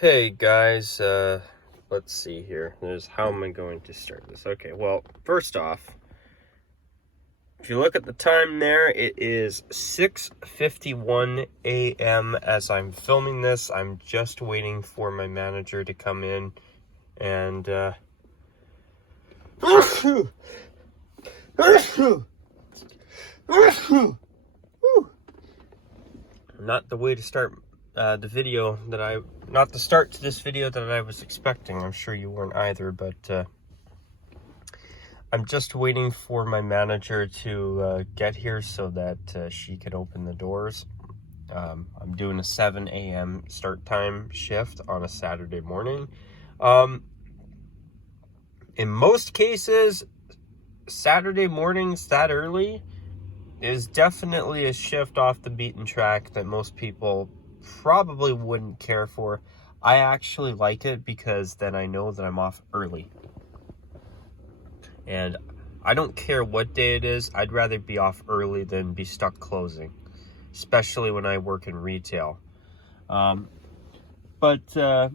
Hey guys, let's see here. How am I going to start this? Okay, well, first off, if you look at the time there, it is 6:51 a.m. as I'm filming this. I'm just waiting for my manager to come in and, not the way to start the video not the start to this video that I was expecting. I'm sure you weren't either, but I'm just waiting for my manager to get here so that she can open the doors. I'm doing a 7 a.m. start time shift on a Saturday morning. In most cases, Saturday mornings that early is definitely a shift off the beaten track that most people probably wouldn't care for. I actually like it because then I know that I'm off early. And I don't care what day it is. I'd rather be off early than be stuck closing, especially when I work in retail. But for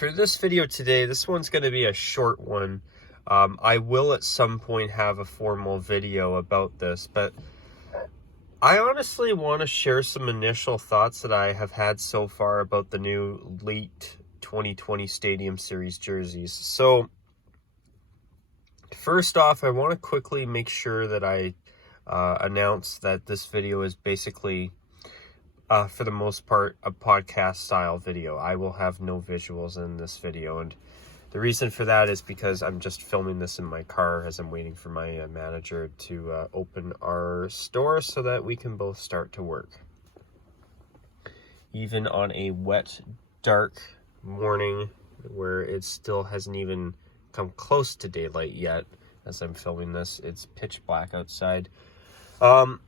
this video today, this one's going to be a short one. I will at some point have a formal video about this, but I honestly want to share some initial thoughts that I have had so far about the new late 2020 Stadium Series jerseys. So, first off, I want to quickly make sure that I announce that this video is basically, for the most part, a podcast-style video. I will have no visuals in this video, and the reason for that is because I'm just filming this in my car as I'm waiting for my manager to open our store so that we can both start to work. Even on a wet, dark morning where it still hasn't even come close to daylight yet as I'm filming this. It's pitch black outside. But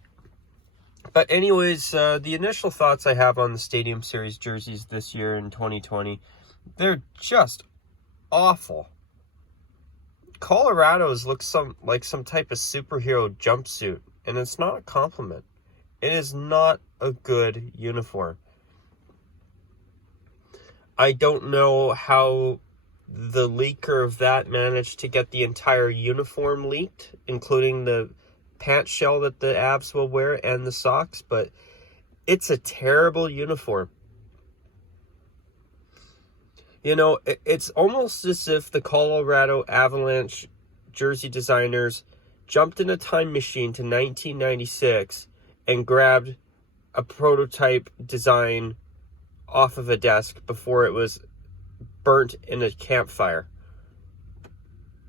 anyways, the initial thoughts I have on the Stadium Series jerseys this year in 2020, they're just awful. Colorado's look like some type of superhero jumpsuit, and it's not a compliment. It is not a good uniform. I don't know how the leaker of that managed to get the entire uniform leaked, including the pants shell that the Avs will wear and the socks, but it's a terrible uniform. You know, it's almost as if the Colorado Avalanche jersey designers jumped in a time machine to 1996 and grabbed a prototype design off of a desk before it was burnt in a campfire.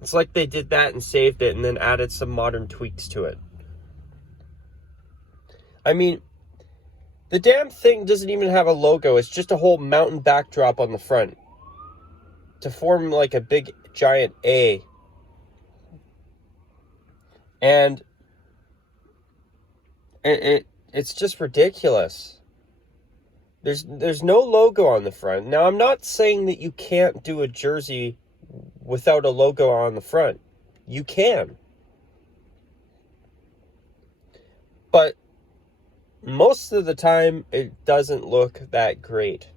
It's like they did that and saved it and then added some modern tweaks to it. I mean, the damn thing doesn't even have a logo. It's just a whole mountain backdrop on the front to form like a big giant A. And it's just ridiculous. There's no logo on the front. Now, I'm not saying that you can't do a jersey without a logo on the front. You can. But most of the time, it doesn't look that great.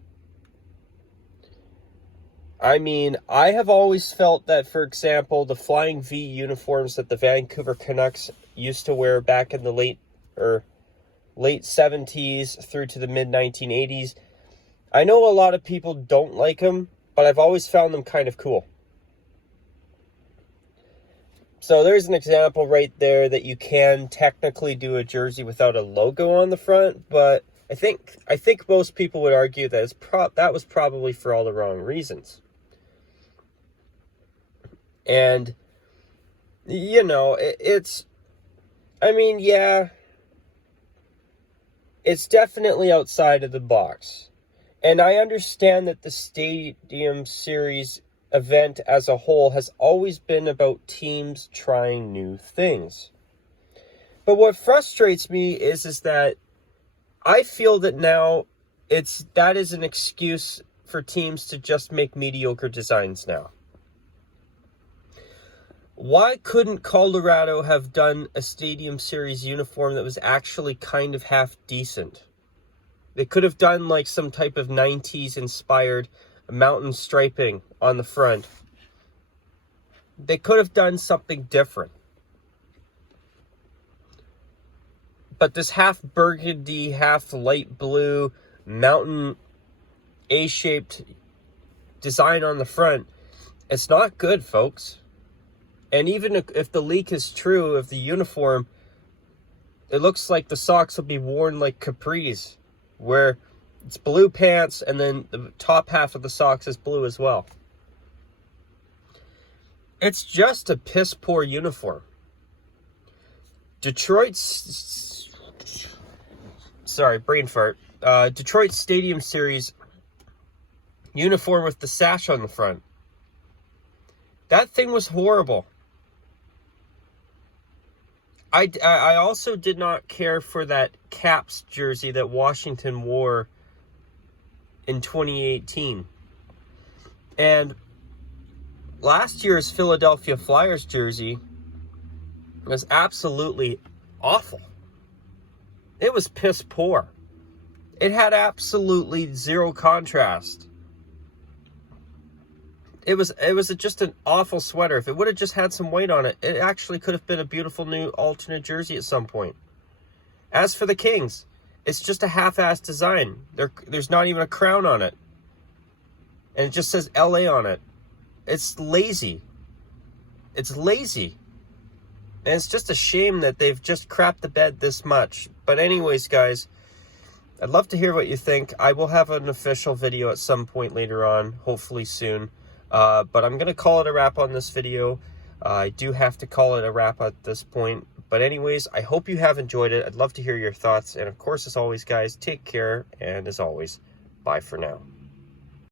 I mean, I have always felt that, for example, the Flying V uniforms that the Vancouver Canucks used to wear back in the late 70s through to the mid-1980s, I know a lot of people don't like them, but I've always found them kind of cool. So there's an example right there that you can technically do a jersey without a logo on the front, but I think most people would argue that that was probably for all the wrong reasons. And, you know, it's definitely outside of the box. And I understand that the Stadium Series event as a whole has always been about teams trying new things. But what frustrates me is that I feel that now that is an excuse for teams to just make mediocre designs now. Why couldn't Colorado have done a Stadium Series uniform that was actually kind of half decent? They could have done like some type of 90s inspired mountain striping on the front. They could have done something different. But this half burgundy, half light blue mountain A-shaped design on the front, it's not good, folks. And even if the leak is true of the uniform, it looks like the socks will be worn like capris, where it's blue pants and then the top half of the socks is blue as well. It's just a piss poor uniform. Detroit Stadium Series uniform with the sash on the front. That thing was horrible. I also did not care for that Caps jersey that Washington wore in 2018. And last year's Philadelphia Flyers jersey was absolutely awful. It was piss poor. It had absolutely zero contrast. It was just an awful sweater. If it would have just had some weight on it, it actually could have been a beautiful new alternate jersey at some point. As for the Kings, it's just a half-assed design. There's not even a crown on it. And it just says LA on it. It's lazy. It's lazy. And it's just a shame that they've just crapped the bed this much. But anyways, guys, I'd love to hear what you think. I will have an official video at some point later on, hopefully soon. But I'm going to call it a wrap on this video. I do have to call it a wrap at this point. But anyways, I hope you have enjoyed it. I'd love to hear your thoughts. And of course, as always, guys, take care. And as always, bye for now.